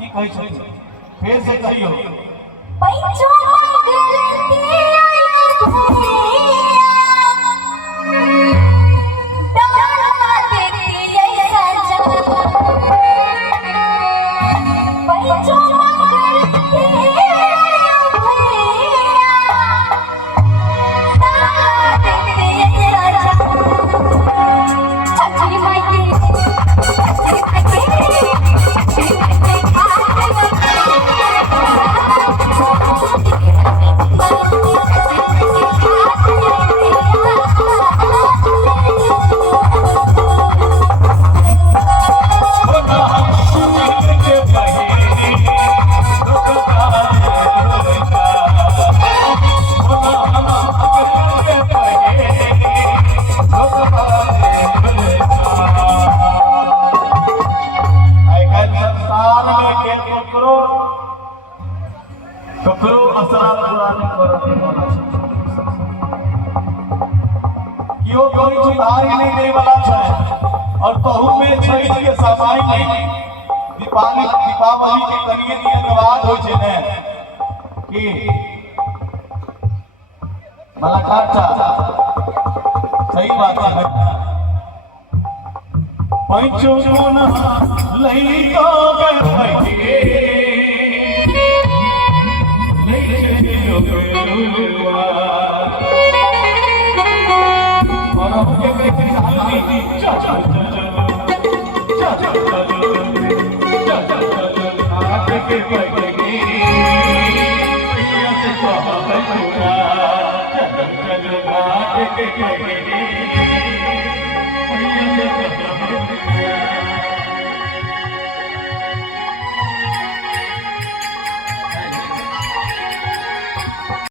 की कही छथि फिर से कहियो पैचो मंगल के आया दाना देती ऐसा जब पैचो मंगल के आया दाना देती ऐसा जब छठी माई की ककरो असरा पूरा नहीं करते होना कियो कोई सुधार नहीं दे वाला छै और तहु में छठ के समय में दीपावली के कनिए दिन बाद होय छै ने कि मलाकार चा सही बात है पंचो मन लई तो गए के